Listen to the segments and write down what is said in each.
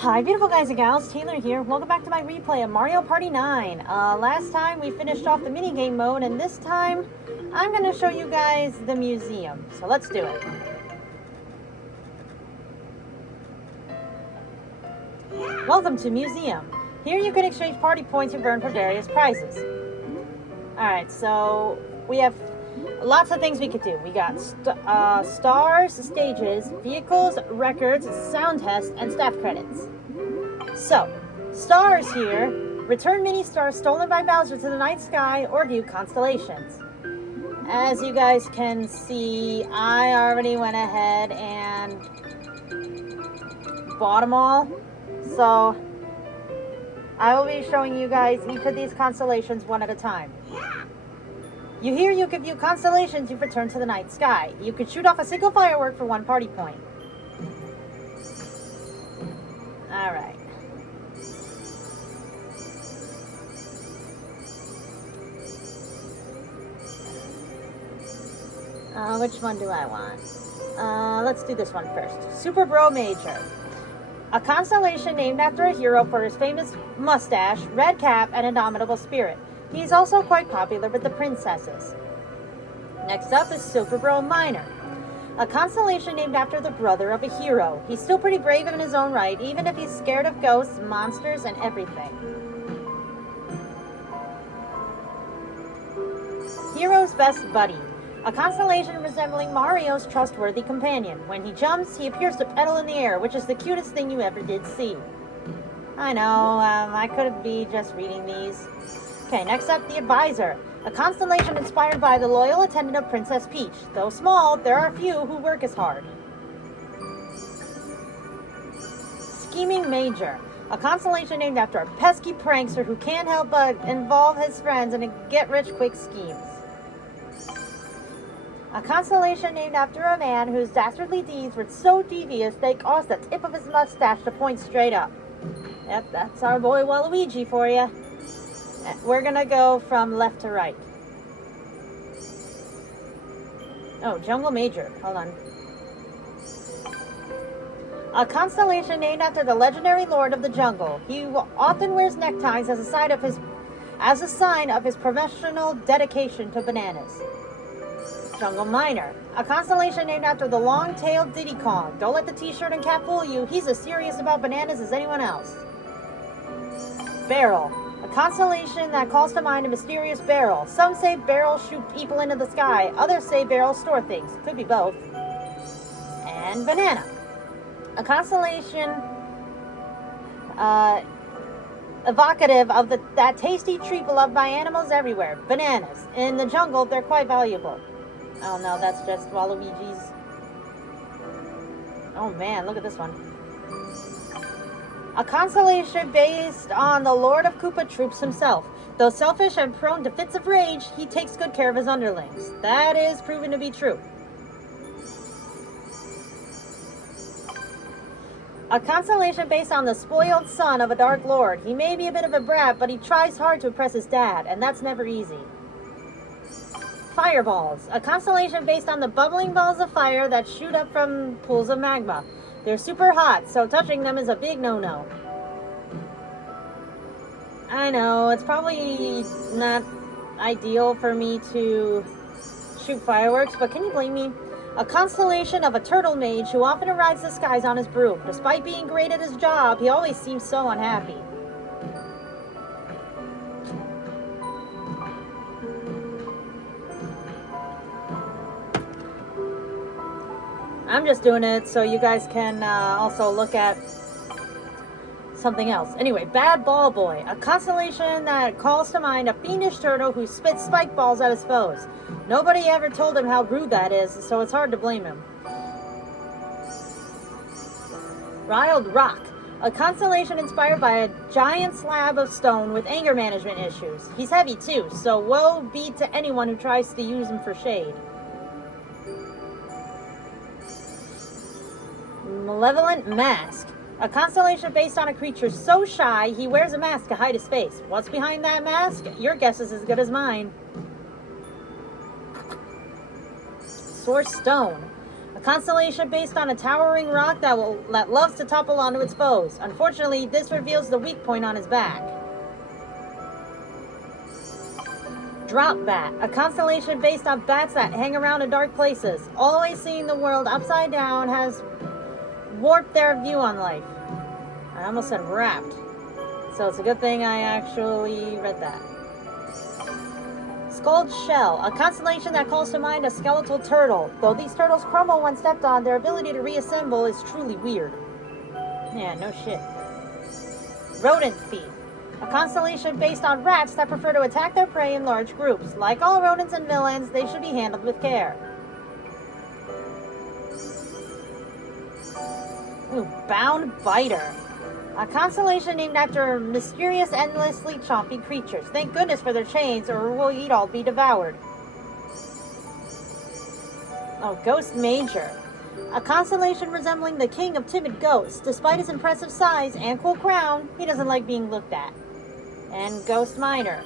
Hi beautiful guys and gals, Taylor here. Welcome back to my replay of Mario Party 9. Last time we finished off the minigame mode, and this time I'm going to show you guys the museum. So let's do it. Welcome to Museum. Here you can exchange party points you've earned for various prizes. Alright, so we have lots of things we could do. We got stars, stages, vehicles, records, sound tests, and staff credits. So, stars here. Return mini stars stolen by Bowser to the night sky or view constellations. As you guys can see, I already went ahead and bought them all. So, I will be showing you guys each of these constellations one at a time. You can view constellations you've returned to the night sky. You can shoot off a single firework for 1 party point. Alright. Which one do I want? Let's do this one first. Super Bro Major. A constellation named after a hero for his famous mustache, red cap, and indomitable spirit. He's also quite popular with the princesses. Next up is Super Bro Minor. A constellation named after the brother of a hero. He's still pretty brave in his own right, even if he's scared of ghosts, monsters, and everything. Hero's Best Buddy. A constellation resembling Mario's trustworthy companion. When he jumps, he appears to pedal in the air, which is the cutest thing you ever did see. I know, I could be just reading these. Okay, next up, the Advisor. A constellation inspired by the loyal attendant of Princess Peach. Though small, there are few who work as hard. Scheming Major. A constellation named after a pesky prankster who can't help but involve his friends in get-rich-quick schemes. A constellation named after a man whose dastardly deeds were so devious they caused the tip of his mustache to point straight up. Yep, that's our boy Waluigi for you. We're gonna go from left to right. Oh, Jungle Major. Hold on. A constellation named after the legendary Lord of the Jungle. He often wears neckties as a sign of his professional dedication to bananas. Jungle Minor. A constellation named after the long-tailed Diddy Kong. Don't let the t-shirt and cap fool you. He's as serious about bananas as anyone else. Barrel. A constellation that calls to mind a mysterious barrel. Some say barrels shoot people into the sky. Others say barrels store things. Could be both. And Banana. A constellation evocative of that tasty treat beloved by animals everywhere. Bananas. In the jungle, they're quite valuable. Oh no, that's just Waluigi's. Oh man, look at this one. A constellation based on the Lord of Koopa Troops himself. Though selfish and prone to fits of rage, he takes good care of his underlings. That is proven to be true. A constellation based on the spoiled son of a Dark Lord. He may be a bit of a brat, but he tries hard to impress his dad, and that's never easy. Fireballs. A constellation based on the bubbling balls of fire that shoot up from pools of magma. They're super hot, so touching them is a big no-no. I know, it's probably not ideal for me to shoot fireworks, but can you blame me? A constellation of a turtle mage who often rides the skies on his broom. Despite being great at his job, he always seems so unhappy. I'm just doing it so you guys can also look at something else. Anyway, Bad Ball Boy. A constellation that calls to mind a fiendish turtle who spits spike balls at his foes. Nobody ever told him how rude that is, so it's hard to blame him. Riled Rock. A constellation inspired by a giant slab of stone with anger management issues. He's heavy too, so woe be to anyone who tries to use him for shade. Malevolent Mask. A constellation based on a creature so shy, he wears a mask to hide his face. What's behind that mask? Your guess is as good as mine. Source Stone. A A constellation based on a towering rock that loves to topple onto its foes. Unfortunately, this reveals the weak point on his back. Drop Bat, a constellation based on bats that hang around in dark places. Always seeing the world upside down has warped their view on life. I almost said wrapped. So it's a good thing I actually read that. Skulled Shell, a constellation that calls to mind a skeletal turtle. Though these turtles crumble when stepped on, their ability to reassemble is truly weird. Yeah, no shit. Rodent Thief, a constellation based on rats that prefer to attack their prey in large groups. Like all rodents and villains, they should be handled with care. Ooh, Bound Biter, a constellation named after mysterious, endlessly chompy creatures. Thank goodness for their chains, or we'll all be devoured. Oh, Ghost Major, a constellation resembling the king of timid ghosts. Despite his impressive size and cool crown, he doesn't like being looked at. And Ghost Miner,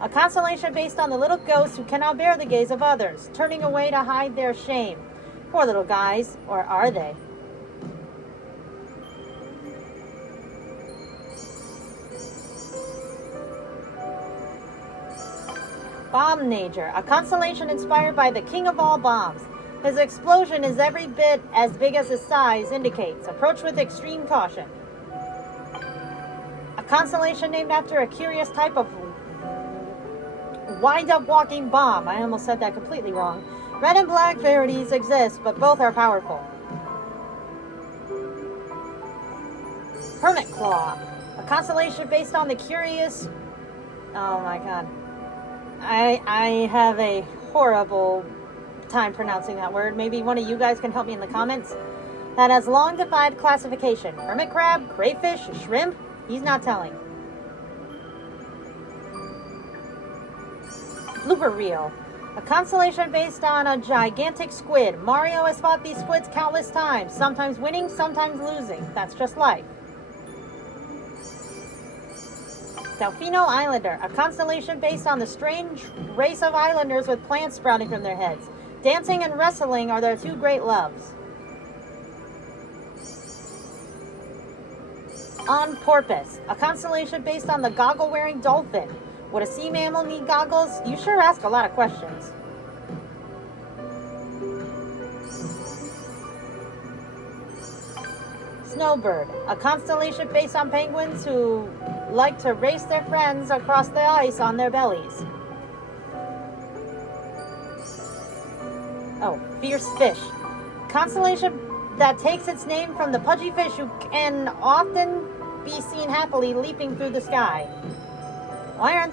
a constellation based on the little ghosts who cannot bear the gaze of others, turning away to hide their shame. Poor little guys, or are they? Bombnager, a constellation inspired by the king of all bombs. His explosion is every bit as big as his size indicates. Approach with extreme caution. A constellation named after a curious type of wind-up walking bomb. I almost said that completely wrong. Red and black varieties exist, but both are powerful. Hermit Claw, a constellation based on the curious... Oh my god. I have a horrible time pronouncing that word. Maybe one of you guys can help me in the comments. That has long defied classification. Hermit crab, crayfish, shrimp? He's not telling. Blooper Reel, a constellation based on a gigantic squid. Mario has fought these squids countless times, sometimes winning, sometimes losing. That's just life. Delfino Islander, a constellation based on the strange race of islanders with plants sprouting from their heads. Dancing and wrestling are their two great loves. On Porpoise, a constellation based on the goggle-wearing dolphin. Would a sea mammal need goggles? You sure ask a lot of questions. Snowbird, a constellation based on penguins who like to race their friends across the ice on their bellies. Oh, Fierce Fish, constellation that takes its name from the pudgy fish who can often be seen happily leaping through the sky. Why aren't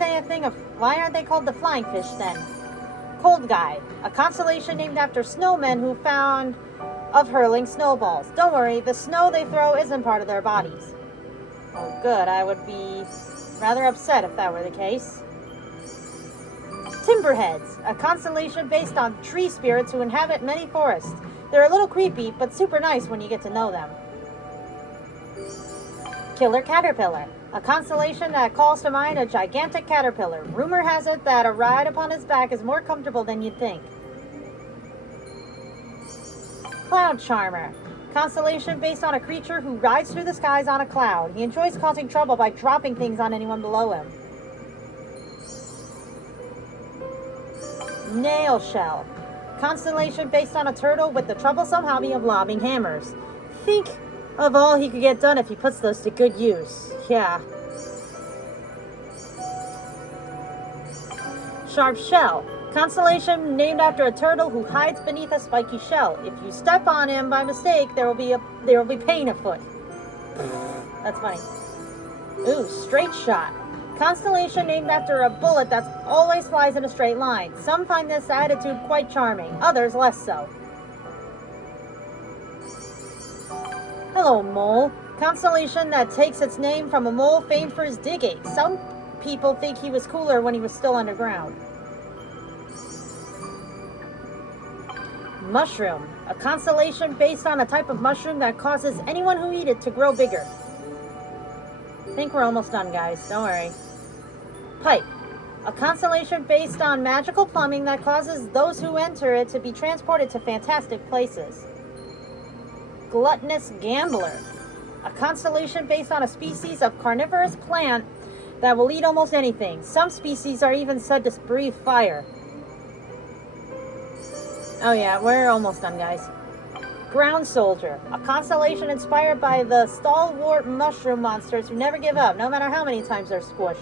they called the flying fish then? Cold Guy, a constellation named after snowmen who found of hurling snowballs. Don't worry, the snow they throw isn't part of their bodies. Oh good, I would be rather upset if that were the case. Timberheads, a constellation based on tree spirits who inhabit many forests. They're a little creepy, but super nice when you get to know them. Killer Caterpillar, a constellation that calls to mind a gigantic caterpillar. Rumor has it that a ride upon its back is more comfortable than you'd think. Cloud Charmer, constellation based on a creature who rides through the skies on a cloud. He enjoys causing trouble by dropping things on anyone below him. Nail Shell, constellation based on a turtle with the troublesome hobby of lobbing hammers. Think of all he could get done if he puts those to good use. Yeah. Sharp Shell, constellation named after a turtle who hides beneath a spiky shell. If you step on him by mistake, there will be pain afoot. That's funny. Ooh, Straight Shot, constellation named after a bullet that always flies in a straight line. Some find this attitude quite charming, others less so. Hello, Mole, constellation that takes its name from a mole famed for his digging. Some people think he was cooler when he was still underground. Mushroom, a constellation based on a type of mushroom that causes anyone who eats it to grow bigger. I think we're almost done, guys. Don't worry. Pipe, A constellation based on magical plumbing that causes those who enter it to be transported to fantastic places. Gluttonous Gambler. A constellation based on a species of carnivorous plant that will eat almost anything. Some species are even said to breathe fire. Oh yeah, we're almost done, guys. Ground Soldier. A constellation inspired by the stalwart mushroom monsters who never give up, no matter how many times they're squished.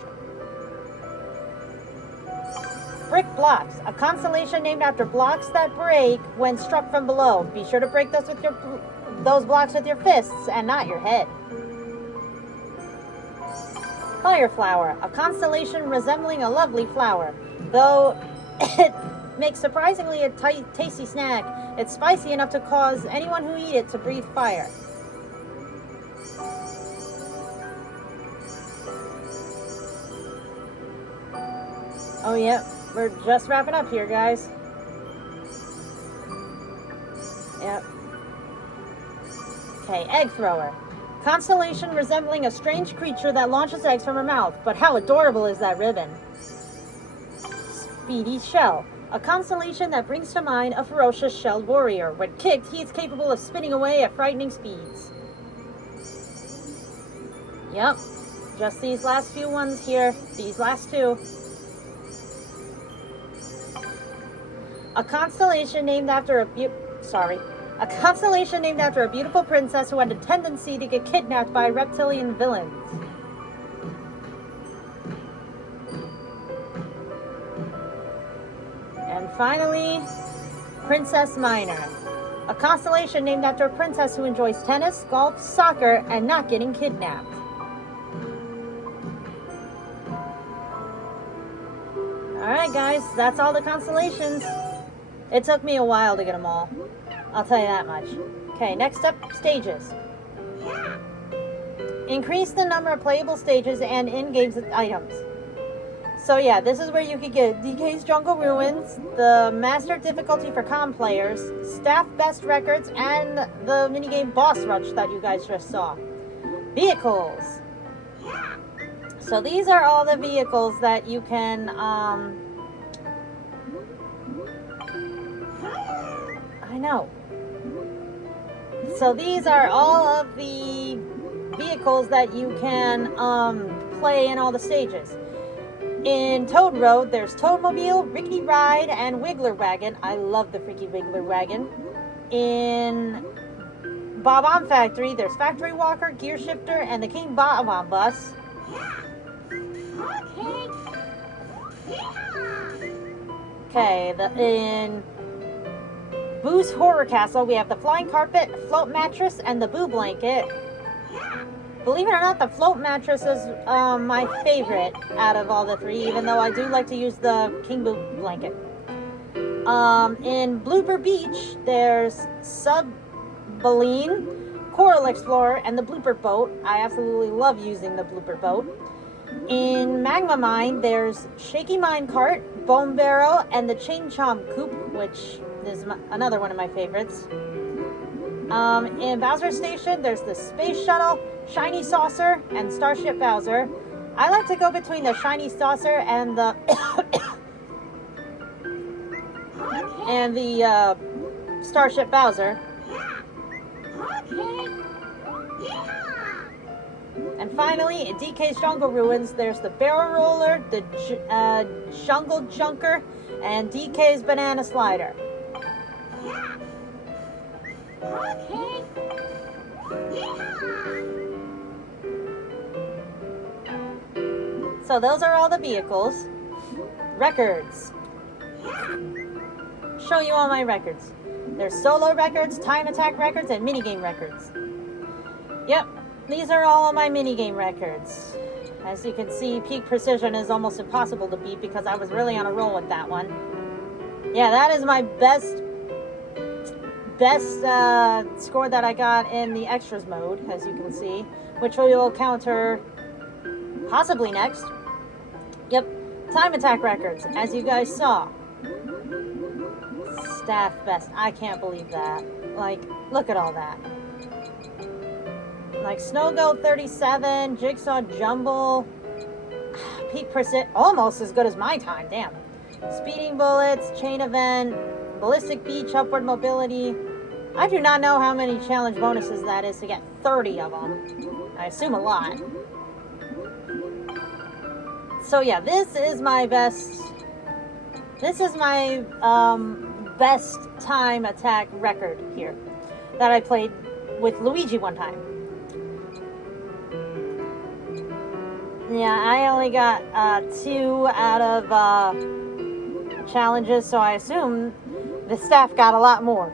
Brick Blocks. A constellation named after blocks that break when struck from below. Be sure to break those blocks with your fists and not your head. Fireflower. A constellation resembling a lovely flower. Though it makes surprisingly a tasty snack, it's spicy enough to cause anyone who eats it to breathe fire. Oh yeah, we're just wrapping up here, guys. Yep. Okay, Egg Thrower. Constellation resembling a strange creature that launches eggs from her mouth. But how adorable is that ribbon? Speedy Shell. A constellation that brings to mind a ferocious shelled warrior. When kicked, he is capable of spinning away at frightening speeds. Yep. Just these last few ones here. These last two. A constellation named after a beautiful princess who had a tendency to get kidnapped by reptilian villains. And finally, Princess Minor. A constellation named after a princess who enjoys tennis, golf, soccer, and not getting kidnapped. Alright guys, that's all the constellations. It took me a while to get them all. I'll tell you that much. Okay, next up, stages. Increase the number of playable stages and in-game items. So yeah, this is where you could get DK's Jungle Ruins, the Master difficulty for comm players, Staff Best Records, and the minigame Boss Rush that you guys just saw. Vehicles. So these are all the vehicles that you can, I know. So these are all of the vehicles that you can play in all the stages. In Toad Road, there's Toadmobile, Rickety Ride, and Wiggler Wagon. I love the freaky Wiggler Wagon. In Bob-omb Factory, there's Factory Walker, Gear Shifter, and the King Bob-omb Bus. Okay, in Boo's Horror Castle, we have the Flying Carpet, Float Mattress, and the Boo Blanket. Believe it or not, the float mattress is my favorite out of all the three, even though I do like to use the King Boo blanket. In Blooper Beach, there's Subbaline, Coral Explorer, and the Blooper Boat. I absolutely love using the Blooper Boat. In Magma Mine, there's Shaky Mine Cart, Bone Barrow, and the Chain Chomp Coop, which is another one of my favorites. In Bowser Station, there's the Space Shuttle, Shiny Saucer, and Starship Bowser. I like to go between the Shiny Saucer and the Starship Bowser. And finally, in DK's Jungle Ruins, there's the Barrel Roller, the Jungle Junker, and DK's Banana Slider. So those are all the vehicles. Records. Show you all my records. There's solo records, time attack records, and minigame records. Yep, these are all of my minigame records. As you can see, Peak Precision is almost impossible to beat because I was really on a roll with that one. Yeah, that is my best score that I got in the extras mode, as you can see, which we will counter possibly next. Yep, time attack records, as you guys saw. Staff best, I can't believe that. Like, look at all that. Like Snow Goat 37, Jigsaw Jumble, peak precision, almost as good as my time, damn. Speeding bullets, chain event, ballistic beach, upward mobility. I do not know how many challenge bonuses that is to get 30 of them. I assume a lot. So yeah, this is my best best time attack record here that I played with Luigi one time. Yeah, I only got 2 out of challenges, so I assume the staff got a lot more.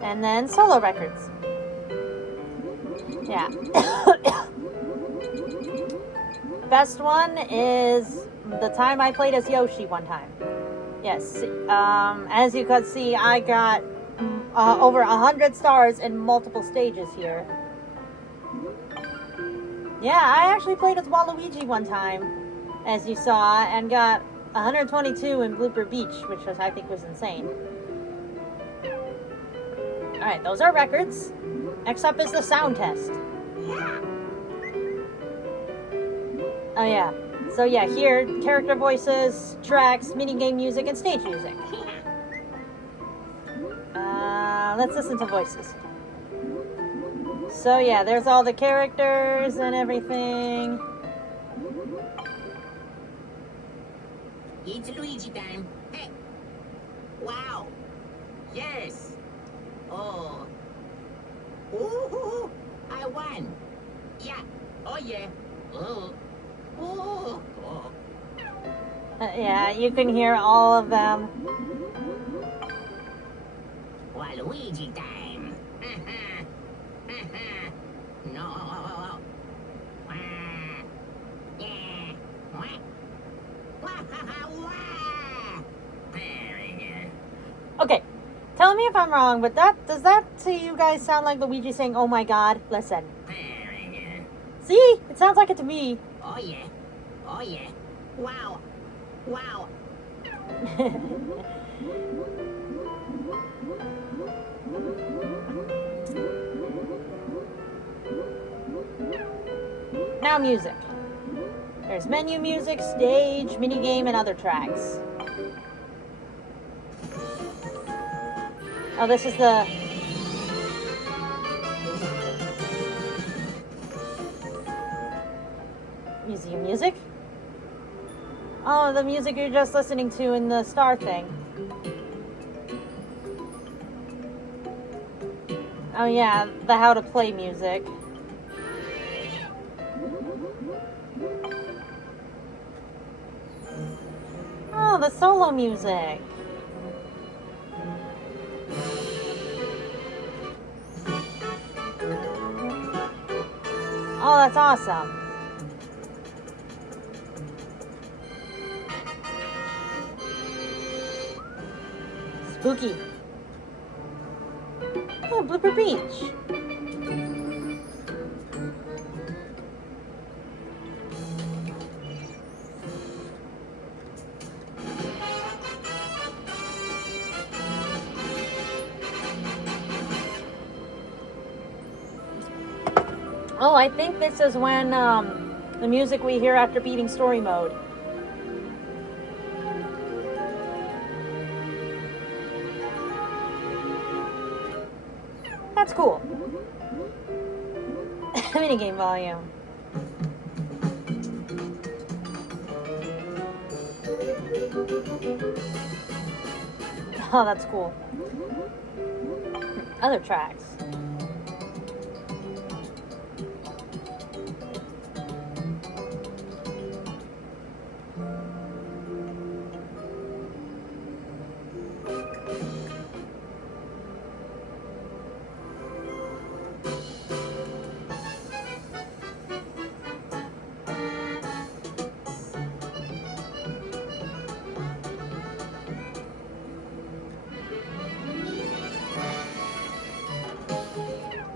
And then solo records. Yeah. Best one is the time I played as Yoshi one time. Yes. As you could see, I got over 100 stars in multiple stages here. Yeah, I actually played as Waluigi one time, as you saw, and got 122 in Blooper Beach, which I think was insane. Alright, those are records. Next up is the sound test. Oh yeah. So yeah, here, character voices, tracks, minigame music, and stage music. Let's listen to voices. So yeah, there's all the characters and everything. It's Luigi time. Hey! Wow! Yes! Oh! Ooh! I won! Yeah! Oh yeah! Oh! Oh! Oh! Yeah, you can hear all of them. Waluigi time! No! Yeah! Okay, tell me if I'm wrong, but does that to you guys sound like Luigi saying, "Oh my God"? Listen. See? It sounds like it to me. Oh yeah. Oh yeah. Wow. Wow. Now music. There's menu music, stage, minigame, and other tracks. Oh, this is the... museum music? Oh, the music you're just listening to in the star thing. Oh yeah, the how to play music. Oh, the solo music. Oh, that's awesome. Spooky. Oh, Blooper Beach. Oh, I think this is when the music we hear after beating story mode. That's cool. Minigame volume. Oh, that's cool. Other tracks.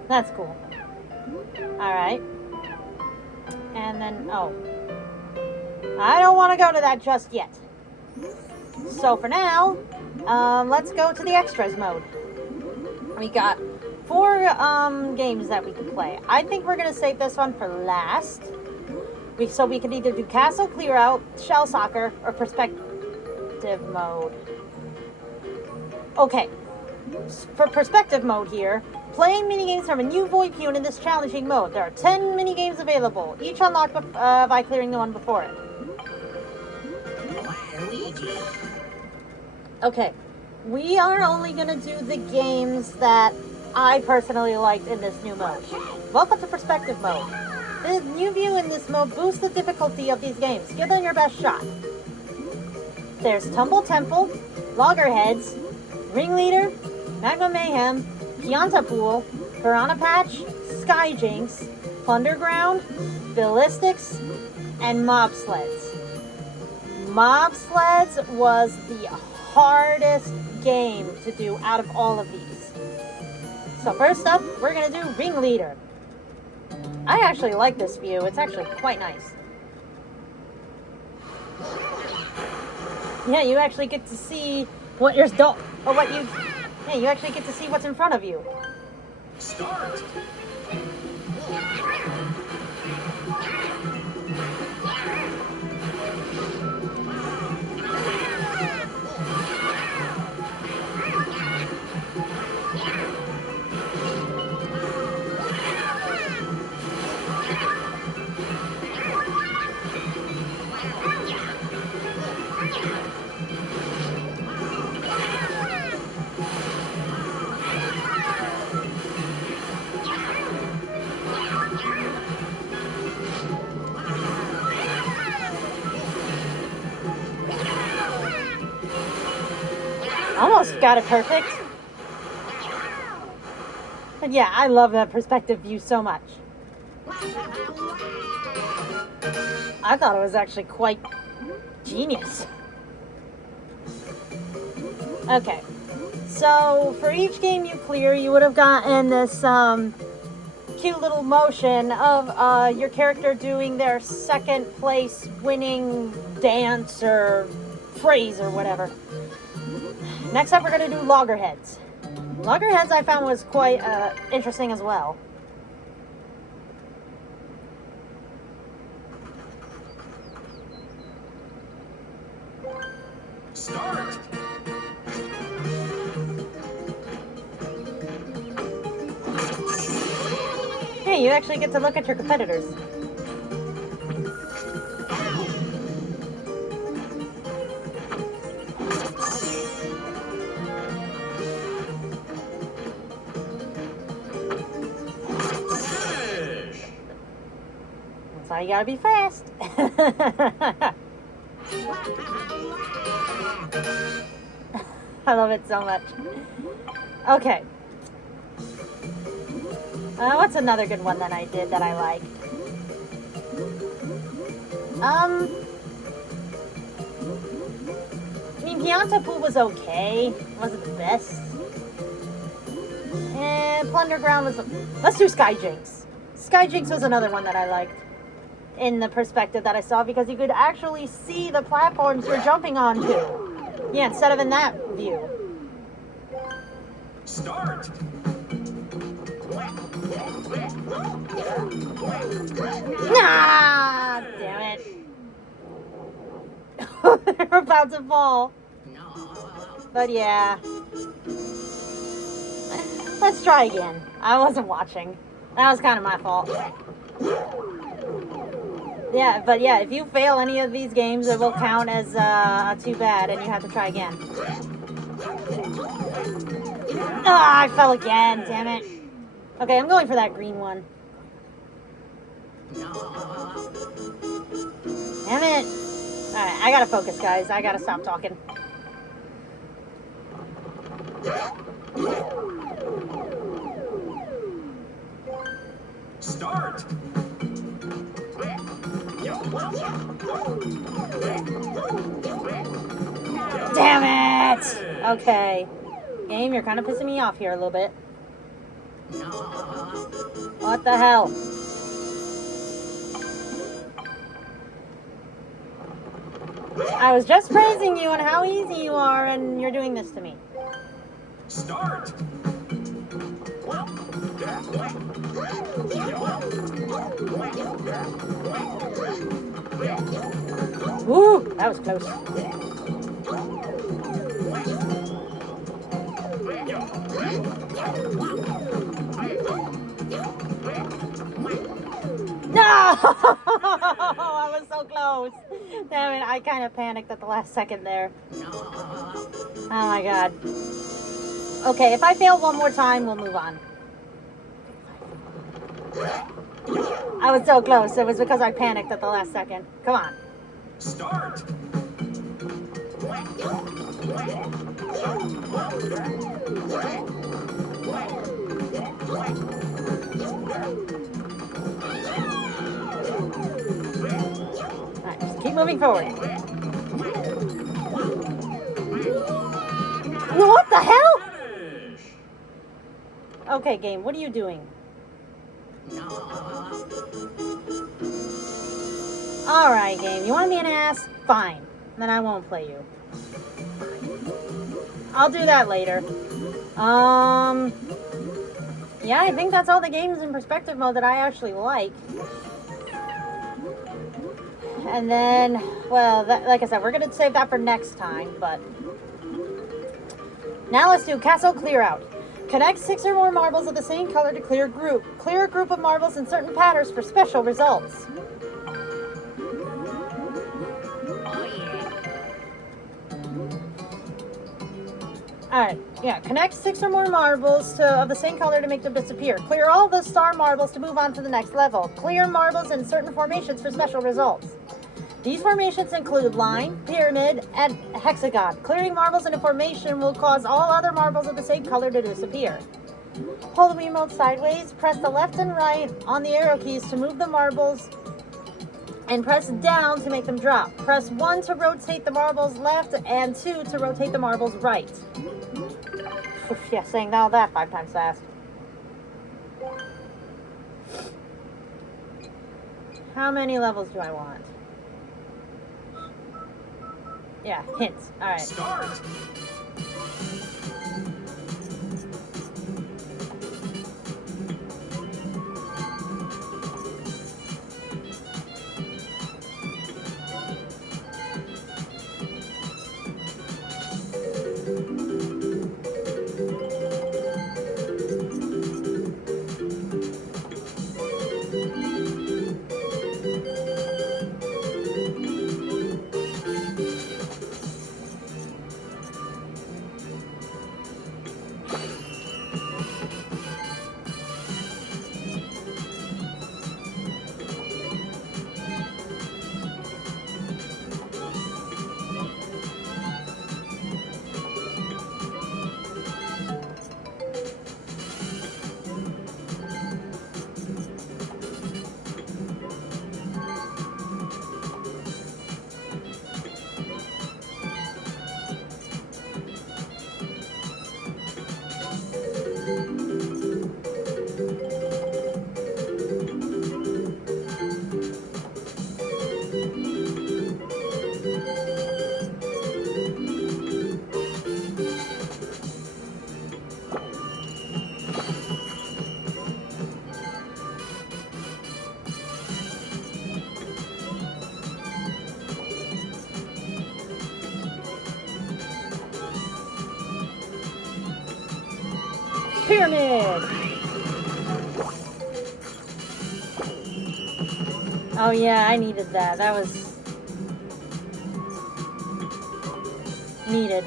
That's cool. Alright. And then, oh. I don't want to go to that just yet. So for now, let's go to the extras mode. We got 4 games that we can play. I think we're gonna save this one for last. So we can either do castle clear out, shell soccer, or perspective mode. Okay, for perspective mode here, playing minigames from a new VoIP unit in this challenging mode. There are 10 minigames available, each unlocked by clearing the one before it. Luigi. Okay, we are only going to do the games that I personally liked in this new mode. Welcome to perspective mode. The new view in this mode boosts the difficulty of these games. Give them your best shot. There's Tumble Temple, Loggerheads, Ringleader, Magma Mayhem, Pianta Pool, Piranha Patch, Skyjinx, Plunderground, Ballistics, and Mob Sleds. Mob Sleds was the hardest game to do out of all of these. So first up, we're going to do Ringleader. I actually like this view. It's actually quite nice. Yeah, you actually get to see what you actually get to see what's in front of you. Start. Almost got it perfect. But yeah, I love that perspective view so much. I thought it was actually quite genius. Okay, so for each game you clear, you would have gotten this cute little motion of your character doing their second place winning dance or phrase or whatever. Next up, we're going to do Loggerheads. Loggerheads I found was quite interesting as well. Start. Hey, you actually get to look at your competitors. Finish. So you gotta be fast. I love it so much. Okay. What's another good one that I did that I like? I mean, Pianta Pool was okay. It wasn't the best. And Plunderground was... Let's do Skyjinx. Skyjinx was another one that I liked in the perspective that I saw because you could actually see the platforms you're jumping onto. Yeah, instead of in that view. Start. Ah, damn it. They're about to fall. But yeah. Let's try again. I wasn't watching. That was kind of my fault. Yeah, but yeah, if you fail any of these games, it will count as too bad and you have to try again. Ah, I fell again, damn it. Okay, I'm going for that green one. Damn it. Alright, I gotta focus, guys. I gotta stop talking. Start. Damn it! Okay. Game, you're kind of pissing me off here a little bit. What the hell? I was just praising you and how easy you are, and you're doing this to me. Start. Ooh, that was close. No! I was so close. Damn it, I kind of panicked at the last second there. Oh my god. Okay, if I fail one more time, we'll move on. I was so close. It was because I panicked at the last second. Come on. Start. Alright, just keep moving forward. What the hell? Finish. Okay, game, what are you doing? Alright, game, you want to be an ass? Fine. Then I won't play you. I'll do that later. Yeah, I think that's all the games in perspective mode that I actually like. And then, well, like I said, we're going to save that for next time, but... Now let's do Castle Clear Out. Connect 6 or more marbles of the same color to clear a group. Clear a group of marbles in certain patterns for special results. Alright, yeah, connect 6 or more marbles of the same color to make them disappear. Clear all the star marbles to move on to the next level. Clear marbles in certain formations for special results. These formations include line, pyramid, and hexagon. Clearing marbles in a formation will cause all other marbles of the same color to disappear. Hold the Wiimote sideways, press the left and right on the arrow keys to move the marbles, and press down to make them drop. Press 1 to rotate the marbles left, and 2 to rotate the marbles right. Yeah, saying all that 5 times fast. How many levels do I want? Yeah, hints. Alright. Start. Pyramid! Oh yeah, I needed that. That was... needed.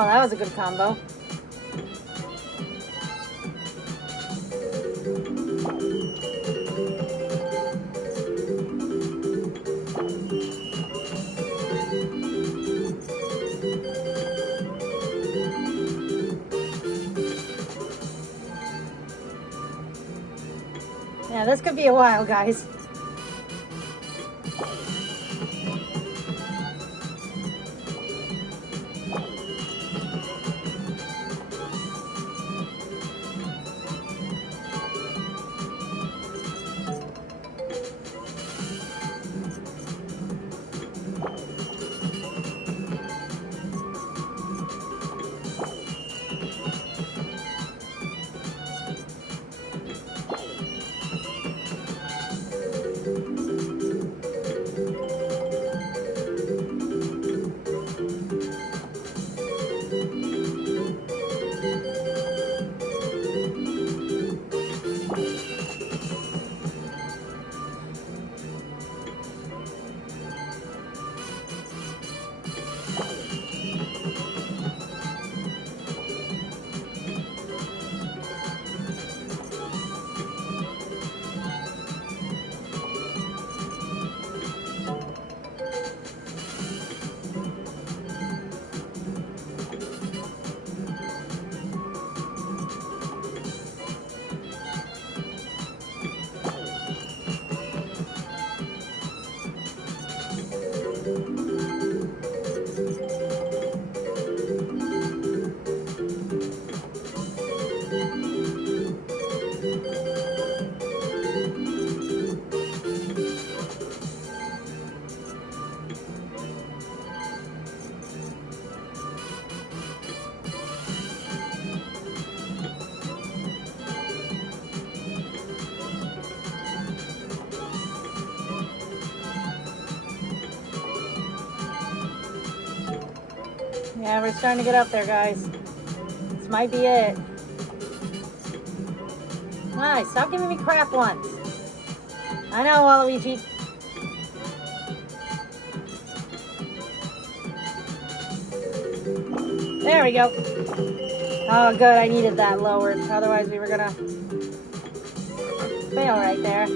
Oh, that was a good combo. Yeah, this could be a while, guys. Yeah, we're starting to get up there, guys. This might be it. Nice. Stop giving me crap once. I know, Waluigi. There we go. Oh, good. I needed that lowered. Otherwise, we were gonna fail right there.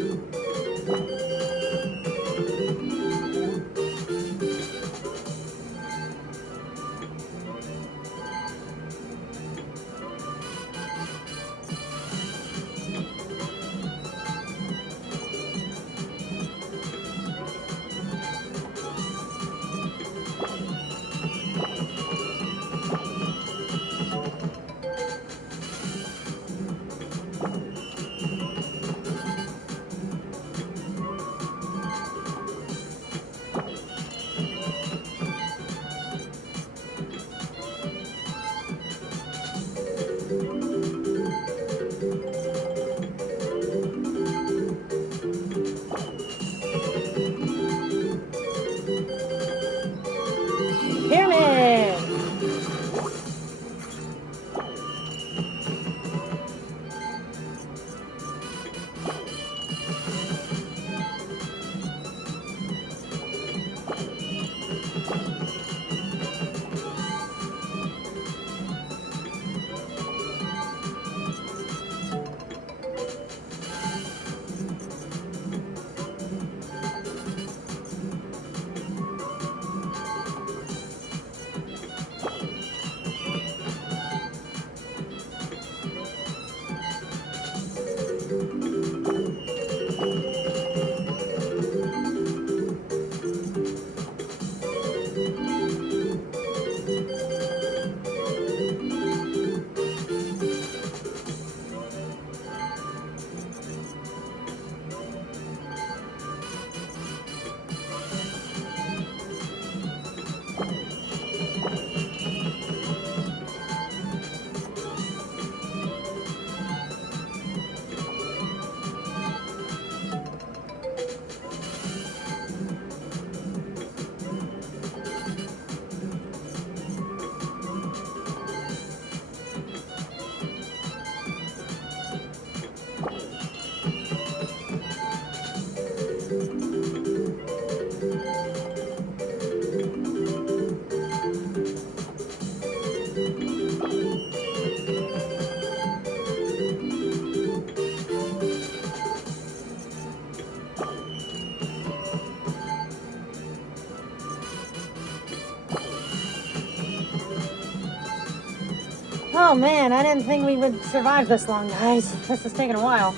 Oh man, I didn't think we would survive this long, guys. This is taking a while.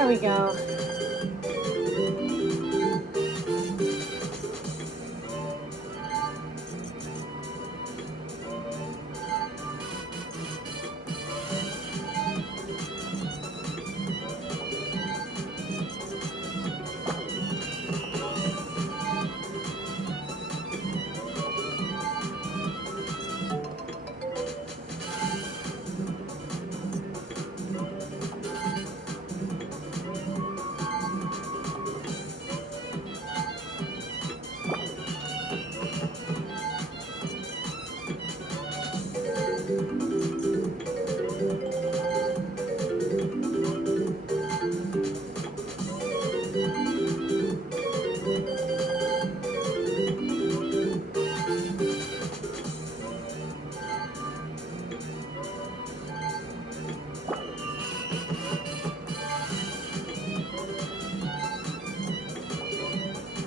There we go.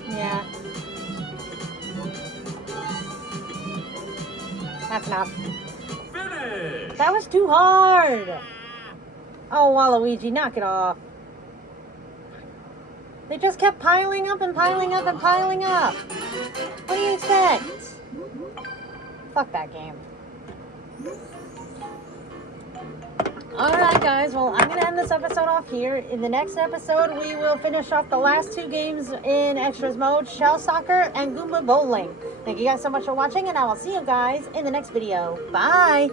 Yeah. That's enough. Finish! That was too hard! Oh, Waluigi, knock it off. They just kept piling up and piling up and piling up. What do you expect? Fuck that game. Alright guys, well I'm gonna end this episode off here. In the next episode we will finish off the last two games in Extras mode, Shell Soccer and Goomba Bowling. Thank you guys so much for watching and I will see you guys in the next video. Bye!